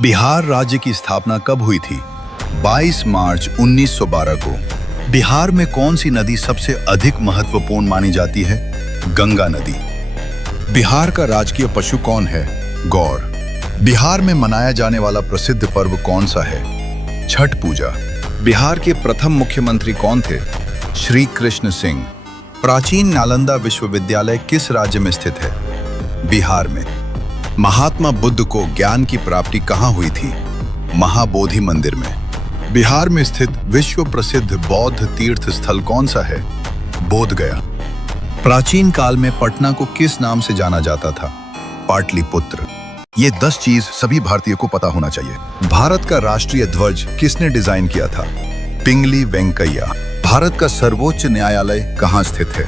बिहार राज्य की स्थापना कब हुई थी? 22 मार्च 1912 को। बिहार में कौन सी नदी सबसे अधिक महत्वपूर्ण मानी जाती है? गंगा नदी। बिहार का राजकीय पशु कौन है? गौर। बिहार में मनाया जाने वाला प्रसिद्ध पर्व कौन सा है? छठ पूजा। बिहार के प्रथम मुख्यमंत्री कौन थे? श्री कृष्ण सिंह। प्राचीन नालंदा विश्वविद्यालय किस राज्य में स्थित है? बिहार में। महात्मा बुद्ध को ज्ञान की प्राप्ति कहाँ हुई थी? महाबोधि मंदिर में। बिहार में स्थित विश्व प्रसिद्ध बौद्ध तीर्थ स्थल कौन सा है? बोध गया। प्राचीन काल में पटना को किस नाम से जाना जाता था? पाटलिपुत्र। ये 10 चीज सभी भारतीय को पता होना चाहिए। भारत का राष्ट्रीय ध्वज किसने डिजाइन किया था? पिंगली वेंकैया। भारत का सर्वोच्च न्यायालय कहाँ स्थित है?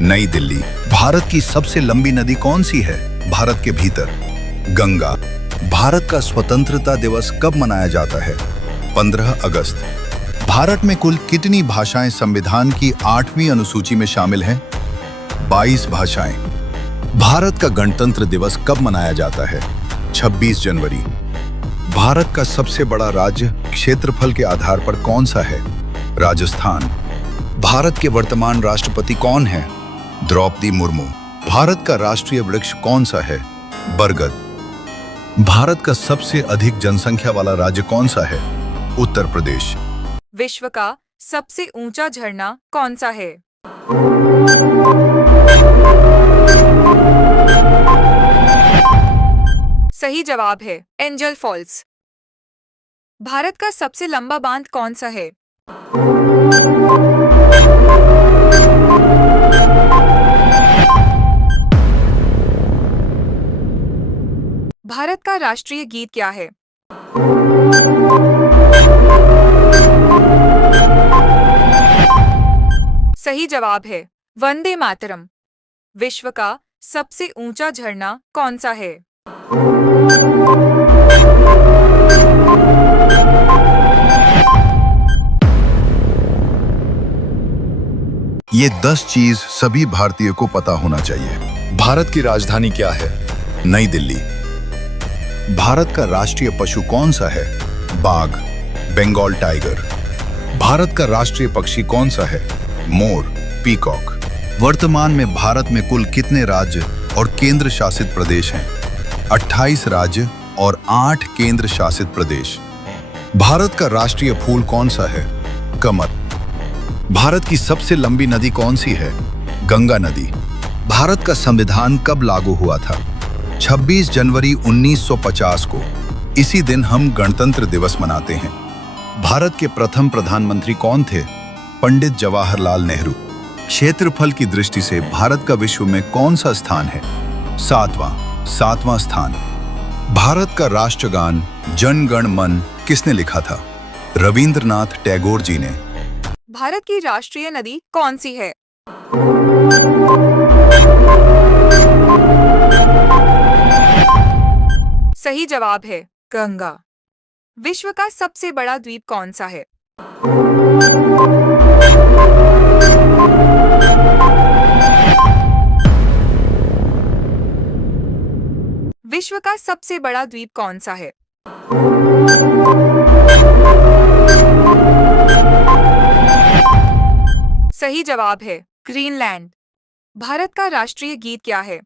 नई दिल्ली। भारत की सबसे लंबी नदी कौन सी है भारत के भीतर? गंगा। भारत का स्वतंत्रता दिवस कब मनाया जाता है? 15 अगस्त। भारत में कुल कितनी भाषाएं संविधान की 8वीं अनुसूची में शामिल हैं? 22 भाषाएं। भारत का गणतंत्र दिवस कब मनाया जाता है? 26 जनवरी। भारत का सबसे बड़ा राज्य क्षेत्रफल के आधार पर कौन सा है? राजस्थान। भारत के वर्तमान राष्ट्रपति कौन है? द्रौपदी मुर्मू। भारत का राष्ट्रीय वृक्ष कौन सा है? बरगद। भारत का सबसे अधिक जनसंख्या वाला राज्य कौन सा है? उत्तर प्रदेश। विश्व का सबसे ऊंचा झरना कौन सा है? सही जवाब है एंजल फॉल्स। भारत का सबसे लंबा बांध कौन सा है? भारत का राष्ट्रीय गीत क्या है? सही जवाब है वंदे मातरम। विश्व का सबसे ऊंचा झरना कौन सा है? ये 10 चीज सभी भारतीय को पता होना चाहिए। भारत की राजधानी क्या है? नई दिल्ली। भारत का राष्ट्रीय पशु कौन सा है? बाघ, बंगाल टाइगर। भारत का राष्ट्रीय पक्षी कौन सा है? मोर, पीकॉक। वर्तमान में भारत में कुल कितने राज्य और केंद्र शासित प्रदेश हैं? 28 राज्य और 8 केंद्र शासित प्रदेश। भारत का राष्ट्रीय फूल कौन सा है? कमल। भारत की सबसे लंबी नदी कौन सी है? गंगा नदी। भारत का संविधान कब लागू हुआ था? 26 जनवरी 1950 को। इसी दिन हम गणतंत्र दिवस मनाते हैं। भारत के प्रथम प्रधानमंत्री कौन थे? पंडित जवाहरलाल नेहरू। क्षेत्रफल की दृष्टि से भारत का विश्व में कौन सा स्थान है? 7वां स्थान। भारत का राष्ट्रगान जन गण मन किसने लिखा था? रविंद्रनाथ टैगोर जी ने। भारत की राष्ट्रीय नदी कौन सी है? सही जवाब है गंगा। विश्व का सबसे बड़ा द्वीप कौन सा है? विश्व का सबसे बड़ा द्वीप कौन सा है? सही जवाब है ग्रीनलैंड। भारत का राष्ट्रीय गीत क्या है?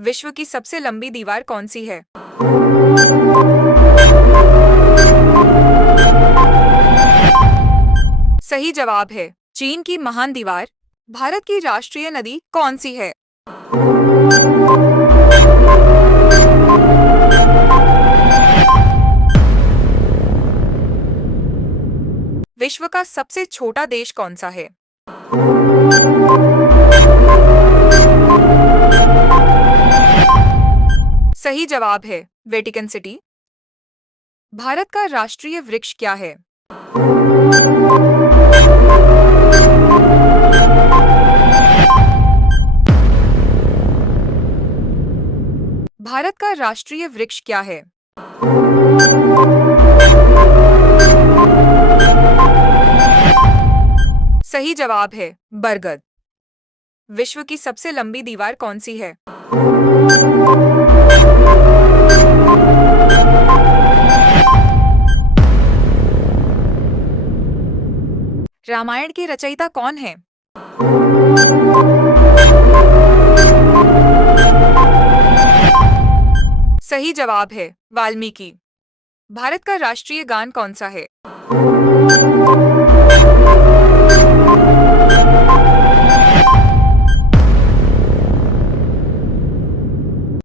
विश्व की सबसे लंबी दीवार कौन सी है? सही जवाब है चीन की महान दीवार। भारत की राष्ट्रीय नदी कौन सी है? विश्व का सबसे छोटा देश कौन सा है? सही जवाब है वेटिकन सिटी। भारत का राष्ट्रीय वृक्ष क्या है? भारत का राष्ट्रीय वृक्ष क्या है? सही जवाब है बरगद। विश्व की सबसे लंबी दीवार कौन सी है? रामायण के रचयिता कौन है? सही जवाब है वाल्मीकि। भारत का राष्ट्रीय गान कौन सा है?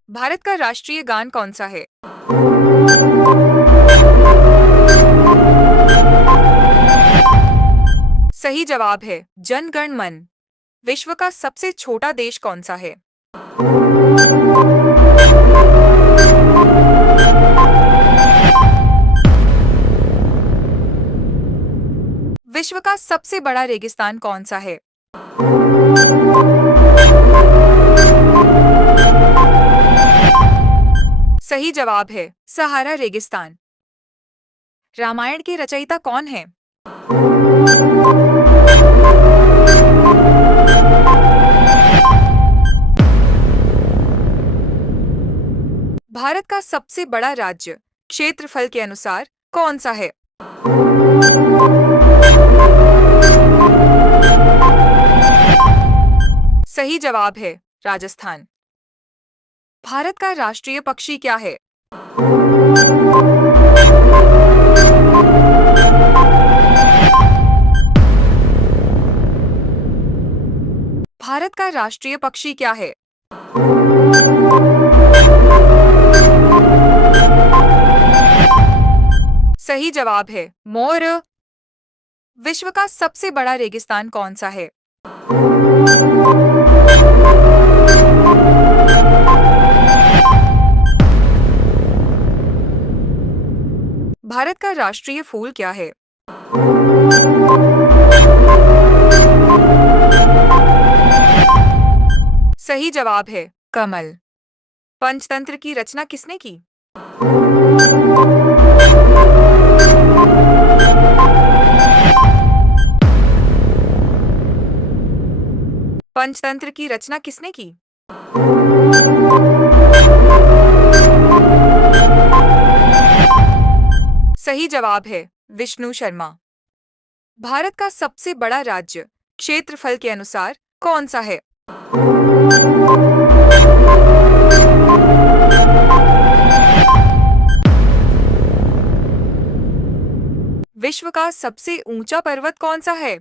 भारत का राष्ट्रीय गान कौन सा है? सही जवाब है जन गण मन। विश्व का सबसे छोटा देश कौन सा है? विश्व का सबसे बड़ा रेगिस्तान कौन सा है? सही जवाब है सहारा रेगिस्तान। रामायण के रचयिता कौन है? भारत का सबसे बड़ा राज्य क्षेत्रफल के अनुसार कौन सा है? सही जवाब है राजस्थान। भारत का राष्ट्रीय पक्षी क्या है? भारत का राष्ट्रीय पक्षी क्या है? सही जवाब है मोर। विश्व का सबसे बड़ा रेगिस्तान कौन सा है? भारत का राष्ट्रीय फूल क्या है? सही जवाब है कमल। पंचतंत्र की रचना किसने की? पंचतंत्र की रचना किसने की? सही जवाब है विष्णु शर्मा। भारत का सबसे बड़ा राज्य क्षेत्रफल के अनुसार कौन सा है? विश्व का सबसे ऊंचा पर्वत कौन सा है?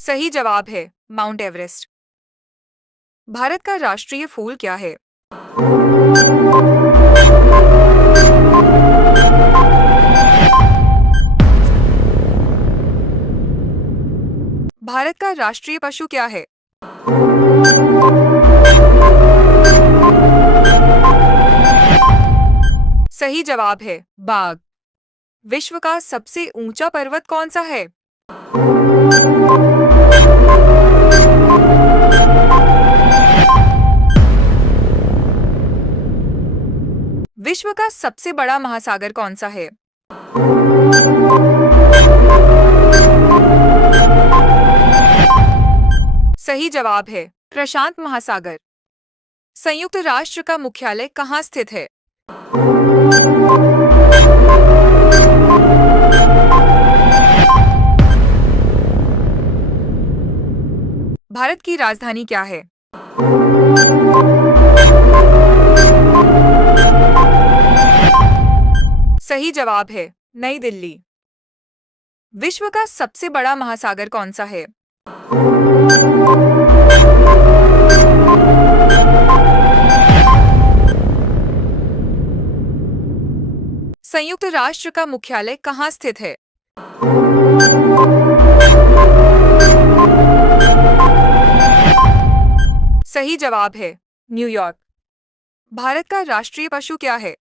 सही जवाब है माउंट एवरेस्ट। भारत का राष्ट्रीय फूल क्या है? भारत का राष्ट्रीय पशु क्या है? सही जवाब है बाघ। विश्व का सबसे ऊंचा पर्वत कौन सा है? विश्व का सबसे बड़ा महासागर कौन सा है? सही जवाब है प्रशांत महासागर। संयुक्त राष्ट्र का मुख्यालय कहाँ स्थित है? भारत की राजधानी क्या है? सही जवाब है नई दिल्ली। विश्व का सबसे बड़ा महासागर कौन सा है? संयुक्त राष्ट्र का मुख्यालय कहाँ स्थित है? सही जवाब है न्यूयॉर्क। भारत का राष्ट्रीय पशु क्या है?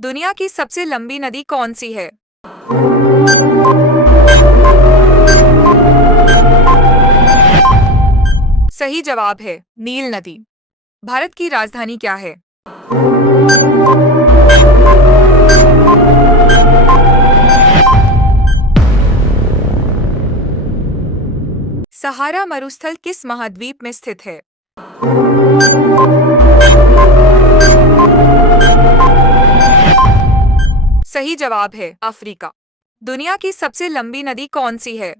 दुनिया की सबसे लंबी नदी कौन सी है? सही जवाब है नील नदी। भारत की राजधानी क्या है? सहारा मरुस्थल किस महाद्वीप में स्थित है? सही जवाब है अफ्रीका। दुनिया की सबसे लंबी नदी कौन सी है?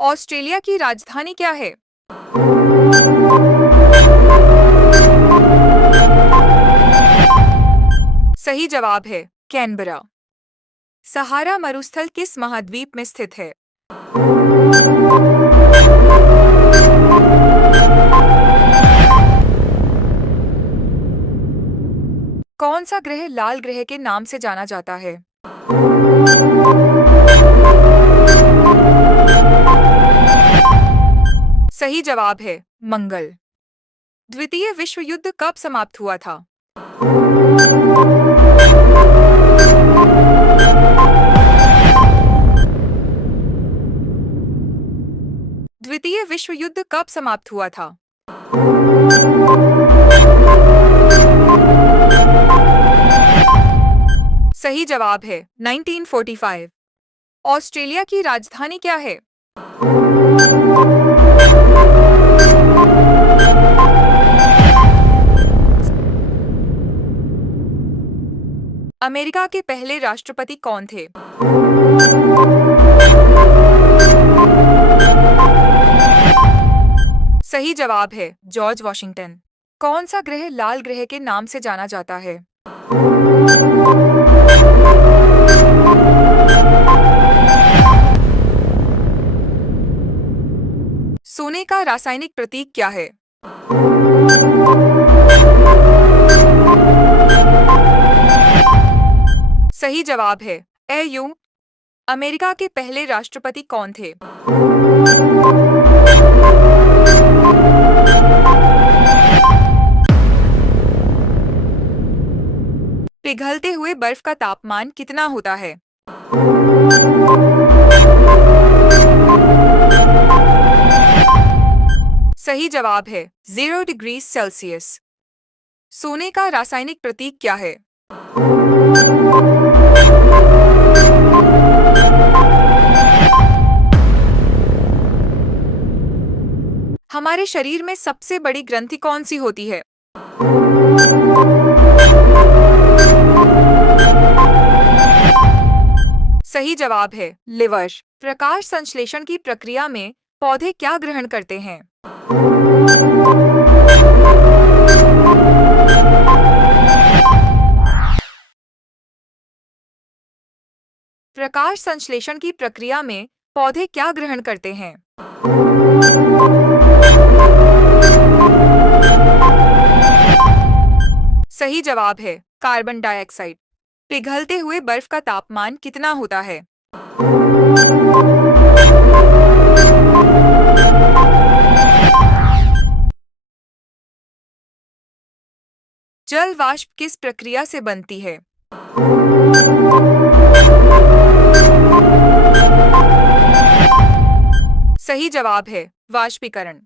ऑस्ट्रेलिया की राजधानी क्या है? सही जवाब है कैनबरा। सहारा मरुस्थल किस महाद्वीप में स्थित है? कौन सा ग्रह लाल ग्रह के नाम से जाना जाता है? सही जवाब है मंगल। द्वितीय विश्व युद्ध कब समाप्त हुआ था? द्वितीय विश्व युद्ध कब समाप्त हुआ था? सही जवाब है 1945। ऑस्ट्रेलिया की राजधानी क्या है? अमेरिका के पहले राष्ट्रपति कौन थे? सही जवाब है जॉर्ज वॉशिंगटन। कौन सा ग्रह लाल ग्रह के नाम से जाना जाता है? सोने का रासायनिक प्रतीक क्या है? सही जवाब है AU। अमेरिका के पहले राष्ट्रपति कौन थे? पिघलते हुए बर्फ का तापमान कितना होता है? सही जवाब है 0 डिग्री सेल्सियस। सोने का रासायनिक प्रतीक क्या है? हमारे शरीर में सबसे बड़ी ग्रंथि कौन सी होती है? सही जवाब है लिवर। प्रकाश संश्लेषण की प्रक्रिया में पौधे क्या ग्रहण करते हैं? प्रकाश संश्लेषण की प्रक्रिया में पौधे क्या ग्रहण करते हैं? सही जवाब है कार्बन डाइऑक्साइड। पिघलते हुए बर्फ का तापमान कितना होता है? जल वाष्प किस प्रक्रिया से बनती है? सही जवाब है वाष्पीकरण।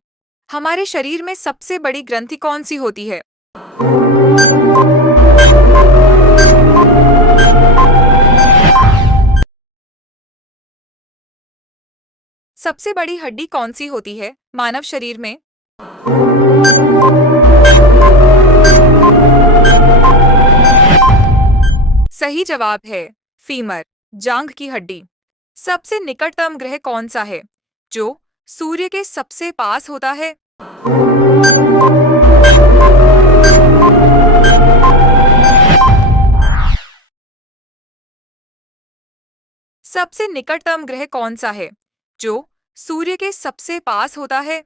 हमारे शरीर में सबसे बड़ी ग्रंथि कौन सी होती है? सबसे बड़ी हड्डी कौन सी होती है मानव शरीर में? सही जवाब है फीमर, जांघ की हड्डी। सबसे निकटतम ग्रह कौन सा है जो सूर्य के सबसे पास होता है? सबसे निकटतम ग्रह कौन सा है जो सूर्य के सबसे पास होता है?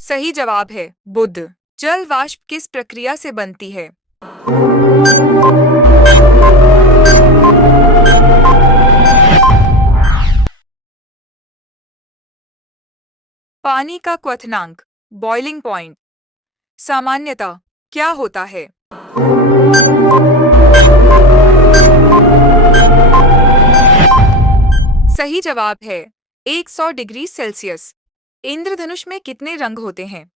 सही जवाब है बुध। जल वाष्प किस प्रक्रिया से बनती है? पानी का क्वथनांक, बॉइलिंग पॉइंट, सामान्यतः क्या होता है? सही जवाब है 100 डिग्री सेल्सियस। इंद्रधनुष में कितने रंग होते हैं?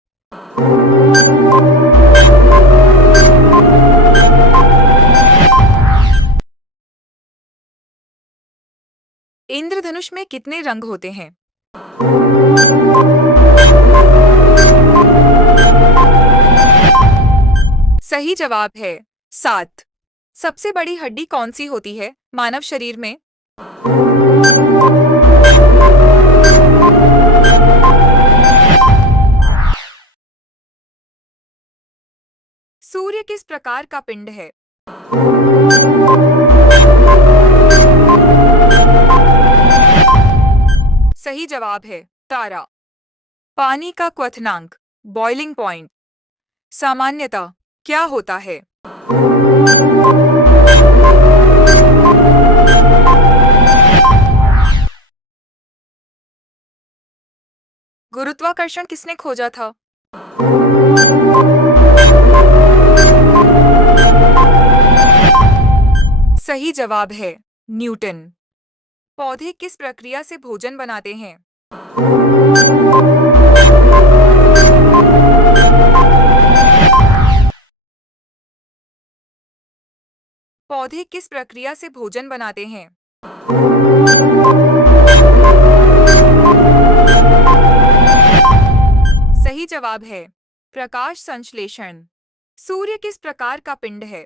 इंद्रधनुष में कितने रंग होते हैं? सही जवाब है 7। सबसे बड़ी हड्डी कौन सी होती है मानव शरीर में? सूर्य किस प्रकार का पिंड है? सही जवाब है तारा। पानी का क्वथनांक बॉइलिंग पॉइंट सामान्यतः क्या होता है? गुरुत्वाकर्षण किसने खोजा था? सही जवाब है न्यूटन। पौधे किस प्रक्रिया से भोजन बनाते हैं? पौधे किस प्रक्रिया से भोजन बनाते हैं? सही जवाब है प्रकाश संश्लेषण। सूर्य किस प्रकार का पिंड है?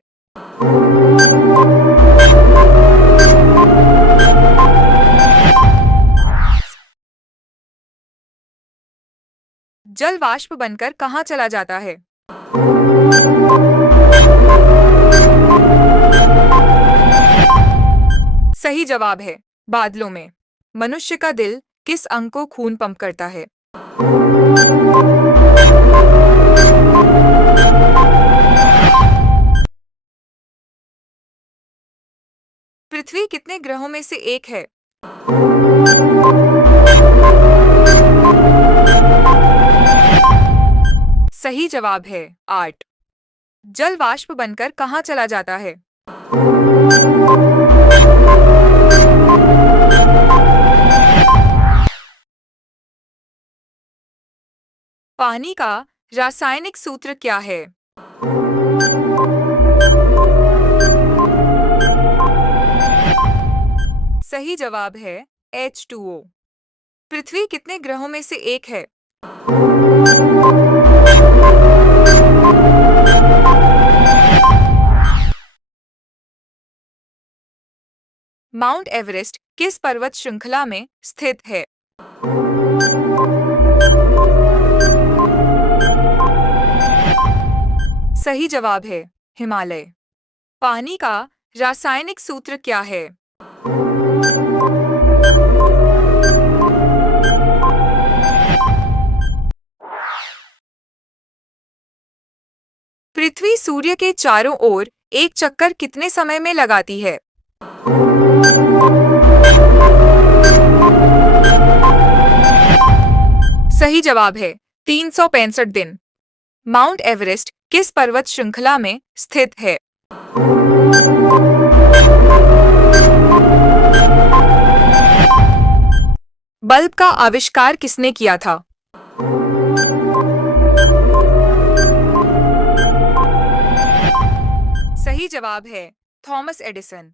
जल वाष्प बनकर कहाँ चला जाता है? सही जवाब है बादलों में। मनुष्य का दिल किस अंग को खून पंप करता है? पृथ्वी कितने ग्रहों में से एक है? सही जवाब है 8। जल वाष्प बनकर कहाँ चला जाता है? पानी का रासायनिक सूत्र क्या है? सही जवाब है H2O। पृथ्वी कितने ग्रहों में से एक है? माउंट एवरेस्ट किस पर्वत श्रृंखला में स्थित है? सही जवाब है हिमालय। पानी का रासायनिक सूत्र क्या है? पृथ्वी सूर्य के चारों ओर एक चक्कर कितने समय में लगाती है? सही जवाब है 365 दिन। माउंट एवरेस्ट किस पर्वत श्रृंखला में स्थित है? बल्ब का आविष्कार किसने किया था? सही जवाब है थॉमस एडिसन।